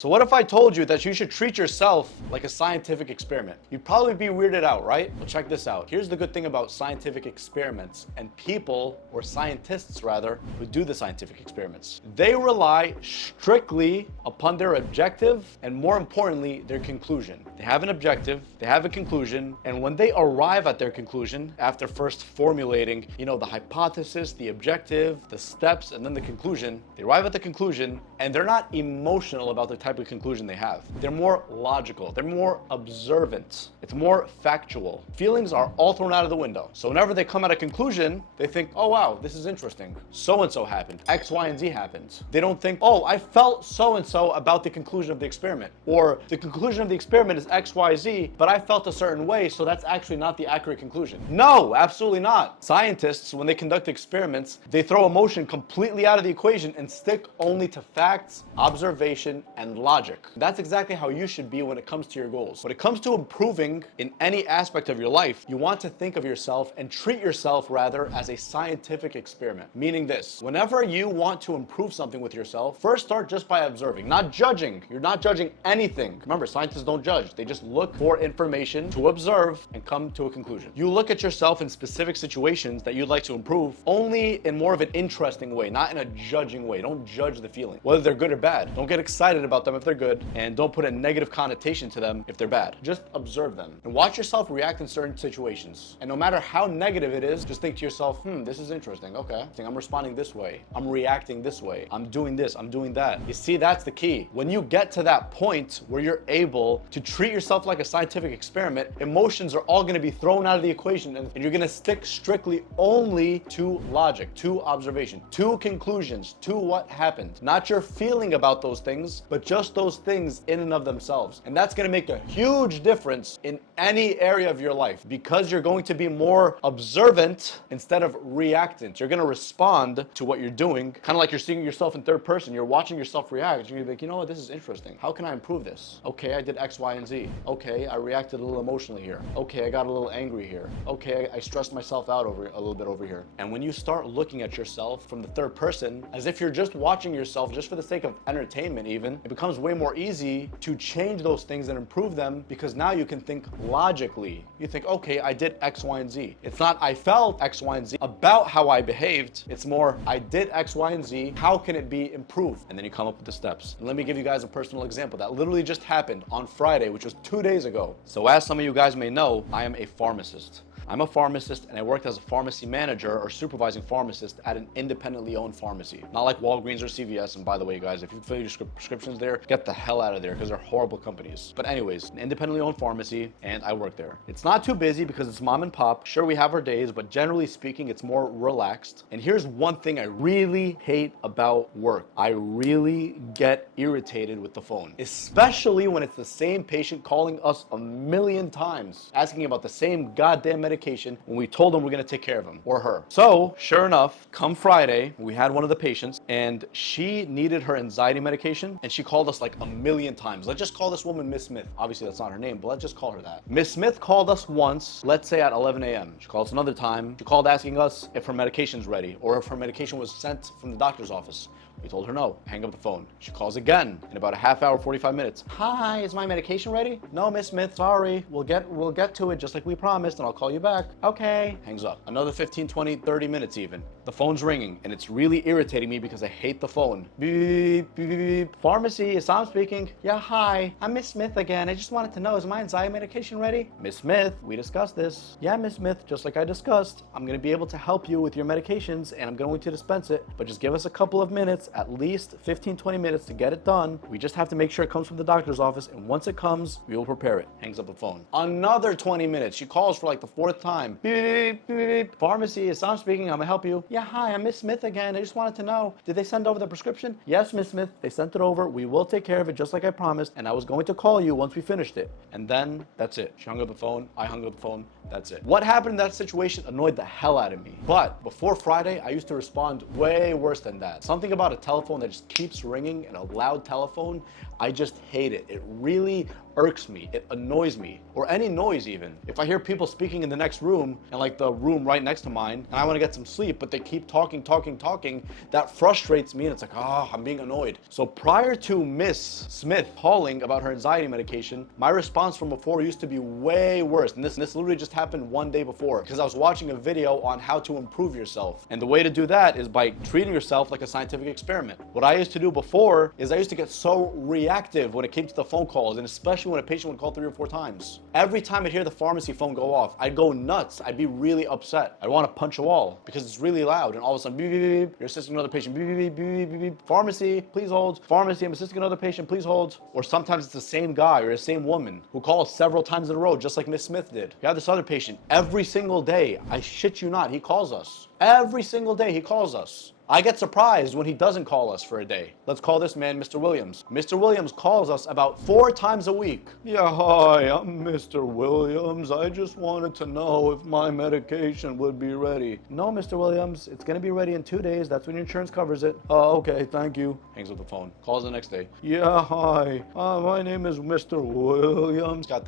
So what if I told you that you should treat yourself like a scientific experiment? You'd probably be weirded out, right? Well, check this out. Here's the good thing about scientific experiments and people, or scientists rather, who do the scientific experiments. They rely strictly upon their objective and, more importantly, their conclusion. They have an objective, they have a conclusion, and when they arrive at their conclusion, after first formulating, the hypothesis, the objective, the steps, and then the conclusion, they arrive at the conclusion and they're not emotional about the type of conclusion they have. They're more logical, they're more observant, it's more factual. Feelings are all thrown out of the window. So whenever they come at a conclusion, they think, oh wow, this is interesting. So-and-so happened, X, Y, and Z happened. They don't think, oh, I felt so-and-so about the conclusion of the experiment, or the conclusion of the experiment is X, Y, Z, but I felt a certain way, so that's actually not the accurate conclusion. No, absolutely not. Scientists, when they conduct experiments, they throw emotion completely out of the equation and stick only to facts, observation, and logic. That's exactly how you should be when it comes to your goals. When it comes to improving in any aspect of your life, you want to think of yourself and treat yourself rather as a scientific experiment. Meaning this, whenever you want to improve something with yourself, first start just by observing, not judging. You're not judging anything. Remember, scientists don't judge. They just look for information to observe and come to a conclusion. You look at yourself in specific situations that you'd like to improve only in more of an interesting way, not in a judging way. Don't judge the feeling, whether they're good or bad. Don't get excited about them if they're good, and don't put a negative connotation to them if they're bad. Just observe them and watch yourself react in certain situations. And no matter how negative it is, just think to yourself, this is interesting. Okay, I think I'm responding this way. I'm reacting this way. I'm doing this. I'm doing that. You see, that's the key. When you get to that point where you're able to treat yourself like a scientific experiment, emotions are all going to be thrown out of the equation, and you're going to stick strictly only to logic, to observation, to conclusions, to what happened. Not your feeling about those things, but just those things in and of themselves. And that's going to make a huge difference in any area of your life, because you're going to be more observant instead of reactant. You're going to respond to what you're doing, kind of like you're seeing yourself in third person. You're watching yourself react. You're going to be like, you know what, this is interesting. How can I improve this? Okay, I did X, Y, and Z. Okay, I reacted a little emotionally here. Okay, I got a little angry here. Okay, I stressed myself out over a little bit over here. And when you start looking at yourself from the third person, as if you're just watching yourself just for the sake of entertainment even, it becomes way more easy to change those things and improve them, because now you can think logically. You think, okay, I did X, Y, and Z. It's not I felt X, Y, and Z about how I behaved. It's more I did X, Y, and Z. How can it be improved? And then you come up with the steps. And let me give you guys a personal example that literally just happened on Friday, which was 2 days ago. So as some of you guys may know, I am a pharmacist. I'm a pharmacist, and I worked as a pharmacy manager or supervising pharmacist at an independently owned pharmacy. Not like Walgreens or CVS. And by the way, guys, if you fill your prescriptions there, get the hell out of there, because they're horrible companies. But anyways, an independently owned pharmacy, and I work there. It's not too busy because it's mom and pop. Sure, we have our days, but generally speaking, it's more relaxed. And here's one thing I really hate about work. I really get irritated with the phone, especially when it's the same patient calling us a million times, asking about the same goddamn medication when we told them we're going to take care of him or her. So sure enough, come Friday, we had one of the patients and she needed her anxiety medication, and she called us like a million times. Let's just call this woman Miss Smith. Obviously that's not her name, but let's just call her that. Miss Smith called us once, let's say at 11 a.m. She called us another time. She called asking us if her medication's ready or if her medication was sent from the doctor's office. We told her no. Hang up the phone. She calls again in about a half hour, 45 minutes. Hi, is my medication ready? No, Miss Smith, sorry. We'll get to it just like we promised, and I'll call you back. Okay. Hangs up. Another 15, 20, 30 minutes even. The phone's ringing, and it's really irritating me because I hate the phone. Beep, beep, beep, beep. Pharmacy, is Sam speaking? Yeah, hi. I'm Miss Smith again. I just wanted to know, is my anxiety medication ready? Miss Smith, we discussed this. Yeah, Miss Smith, just like I discussed. I'm going to be able to help you with your medications, and I'm going to dispense it, but just give us a couple of minutes, at least 15, 20 minutes to get it done. We just have to make sure it comes from the doctor's office, and once it comes, we will prepare it. Hangs up the phone. Another 20 minutes. She calls for like the fourth time. Beep, beep, beep. Pharmacy, is Sam speaking? I'm gonna help you. Yeah, hi, I'm Miss Smith again. I just wanted to know, did they send over the prescription? Yes, Miss Smith, they sent it over. We will take care of it just like I promised, and I was going to call you once we finished it. And then that's it. She hung up the phone. I hung up the phone. That's it. What happened in that situation annoyed the hell out of me. But before Friday, I used to respond way worse than that. Something about a telephone that just keeps ringing and a loud telephone, I just hate it. It really irks me. It annoys me. Or any noise even. If I hear people speaking in the next room and like the room right next to mine and I want to get some sleep, but they keep talking, that frustrates me and it's like, I'm being annoyed. So prior to Miss Smith calling about her anxiety medication, my response from before used to be way worse. And this literally just happened one day before because I was watching a video on how to improve yourself. And the way to do that is by treating yourself like a scientific experiment. What I used to do before is I used to get so reactive when it came to the phone calls, and especially when a patient would call 3 or 4 times. Every time I'd hear the pharmacy phone go off, I'd go nuts. I'd be really upset. I'd want to punch a wall because it's really loud, and all of a sudden, beep, beep, beep, you're assisting another patient, beep, beep, beep, beep, beep, beep. Pharmacy, please hold. Pharmacy, I'm assisting another patient, please hold. Or sometimes it's the same guy or the same woman who calls several times in a row, just like Miss Smith did. You have this other patient, every single day, I shit you not, he calls us. Every single day he calls us. I get surprised when he doesn't call us for a day. Let's call this man Mr. Williams. Mr. Williams calls us about 4 times a week. Yeah, hi, I'm Mr. Williams. I just wanted to know if my medication would be ready. No, Mr. Williams, it's gonna be ready in 2 days. That's when your insurance covers it. Oh, okay, thank you. Hangs up the phone. Calls the next day. Yeah, hi, my name is Mr. Williams. Got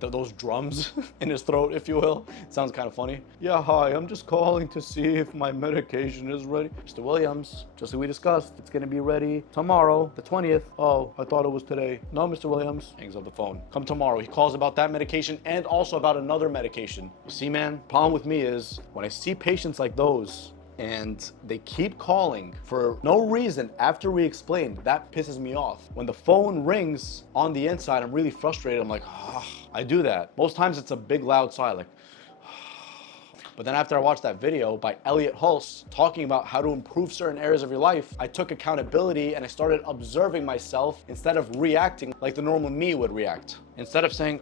those drums in his throat, if you will. It sounds kind of funny. Yeah, hi, I'm just calling to see if my medication is ready. Mr. Williams, just like we discussed, it's gonna be ready tomorrow, the 20th. Oh, I thought it was today. No, Mr. Williams. Hangs up the phone. Come tomorrow. He calls about that medication and also about another medication. You see, man, problem with me is when I see patients like those and they keep calling for no reason after we explain, that pisses me off. When the phone rings on the inside, I'm really frustrated. I'm like, I do that. Most times it's a big loud sigh, like, but then after I watched that video by Elliot Hulse talking about how to improve certain areas of your life, I took accountability and I started observing myself instead of reacting like the normal me would react. Instead of saying,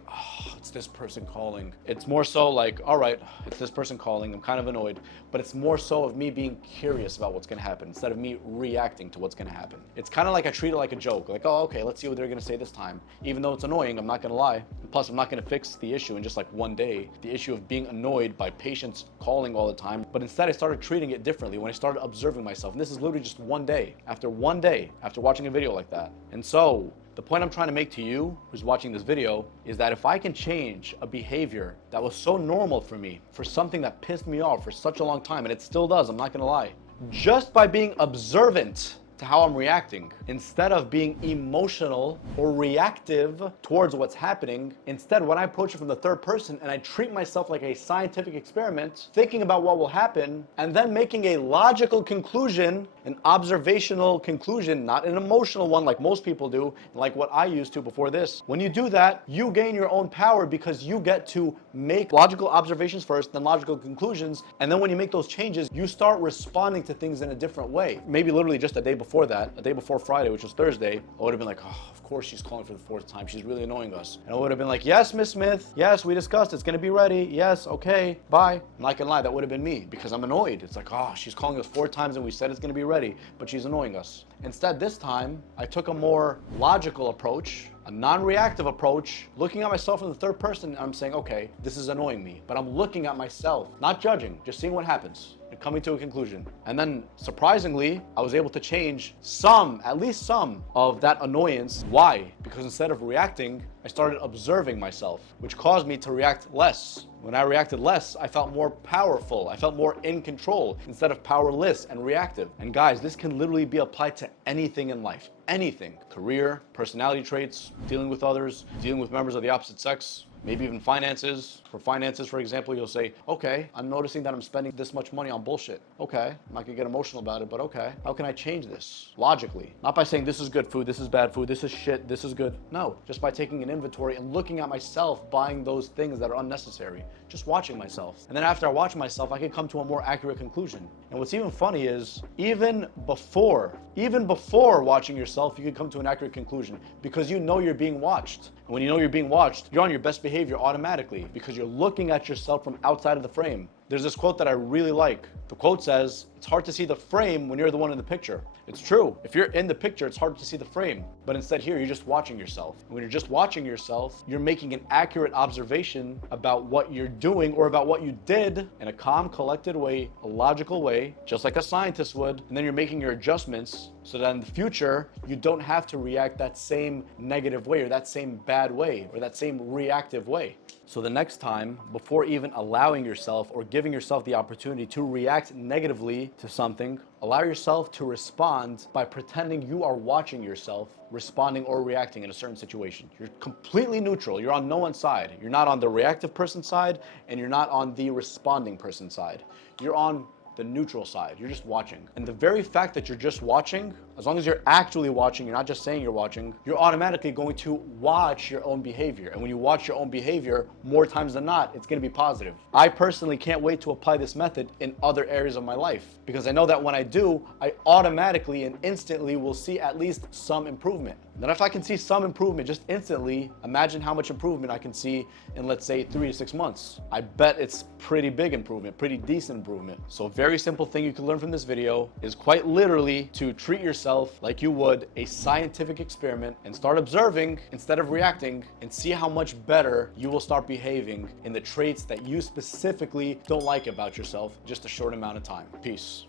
it's this person calling, it's more so like, all right, it's this person calling, I'm kind of annoyed, but it's more so of me being curious about what's gonna happen instead of me reacting to what's gonna happen. It's kind of like I treat it like a joke, like, oh, okay, let's see what they're gonna say this time. Even though it's annoying, I'm not gonna lie. Plus, I'm not gonna fix the issue in just like one day, the issue of being annoyed by patients calling all the time. But instead, I started treating it differently when I started observing myself. And this is literally just one day after watching a video like that. And so, the point I'm trying to make to you who's watching this video is that if I can change a behavior that was so normal for me, for something that pissed me off for such a long time, and it still does, I'm not gonna lie, just by being observant to how I'm reacting, instead of being emotional or reactive towards what's happening. Instead, when I approach it from the third person and I treat myself like a scientific experiment, thinking about what will happen, and then making a logical conclusion, an observational conclusion, not an emotional one like most people do, like what I used to before this. When you do that, you gain your own power because you get to make logical observations first, then logical conclusions, and then when you make those changes, you start responding to things in a different way. Maybe literally just a day before that, a day before Friday, which was Thursday, I would have been like, of course she's calling for the 4th time. She's really annoying us. And I would have been like, yes, Miss Smith. Yes, we discussed. It's going to be ready. Yes, okay, bye. I'm not going to lie. That would have been me because I'm annoyed. It's like, she's calling us 4 times and we said it's going to be ready, but she's annoying us. Instead, this time, I took a more logical approach, a non-reactive approach, looking at myself in the third person, and I'm saying, okay, this is annoying me, but I'm looking at myself, not judging, just seeing what happens and coming to a conclusion. And then, surprisingly, I was able to change at least some of that annoyance. Why? Because instead of reacting, I started observing myself, which caused me to react less. When I reacted less, I felt more powerful. I felt more in control instead of powerless and reactive. And guys, this can literally be applied to anything in life. Anything. Career, personality traits, dealing with others, dealing with members of the opposite sex, maybe even finances. For finances, for example, you'll say, okay, I'm noticing that I'm spending this much money on bullshit. Okay, I'm not gonna get emotional about it, but okay. How can I change this? Logically. Not by saying this is good food, this is bad food, this is shit, this is good. No, just by taking an inventory and looking at myself buying those things that are unnecessary. Just watching myself. And then after I watch myself, I can come to a more accurate conclusion. And what's even funny is, even before watching yourself, you can come to an accurate conclusion because you know you're being watched. And when you know you're being watched, you're on your best behavior automatically because you're looking at yourself from outside of the frame. There's this quote that I really like. The quote says, "It's hard to see the frame when you're the one in the picture." It's true. If you're in the picture, it's hard to see the frame. But instead here, you're just watching yourself. When you're just watching yourself, you're making an accurate observation about what you're doing or about what you did in a calm, collected way, a logical way, just like a scientist would. And then you're making your adjustments so that in the future, you don't have to react that same negative way or that same bad way or that same reactive way. So the next time, before even allowing yourself or giving yourself the opportunity to react negatively to something, allow yourself to respond by pretending you are watching yourself responding or reacting in a certain situation. You're completely neutral. You're on no one's side. You're not on the reactive person's side, and you're not on the responding person's side. You're on the neutral side. You're just watching. And the very fact that you're just watching, as long as you're actually watching, you're not just saying you're watching, you're automatically going to watch your own behavior. And when you watch your own behavior, more times than not, it's going to be positive. I personally can't wait to apply this method in other areas of my life because I know that when I do, I automatically and instantly will see at least some improvement. Then if I can see some improvement just instantly, imagine how much improvement I can see in, let's say, 3 to 6 months. I bet it's pretty big improvement, pretty decent improvement. So a very simple thing you can learn from this video is quite literally to treat yourself like you would a scientific experiment and start observing instead of reacting and see how much better you will start behaving in the traits that you specifically don't like about yourself just a short amount of time. Peace.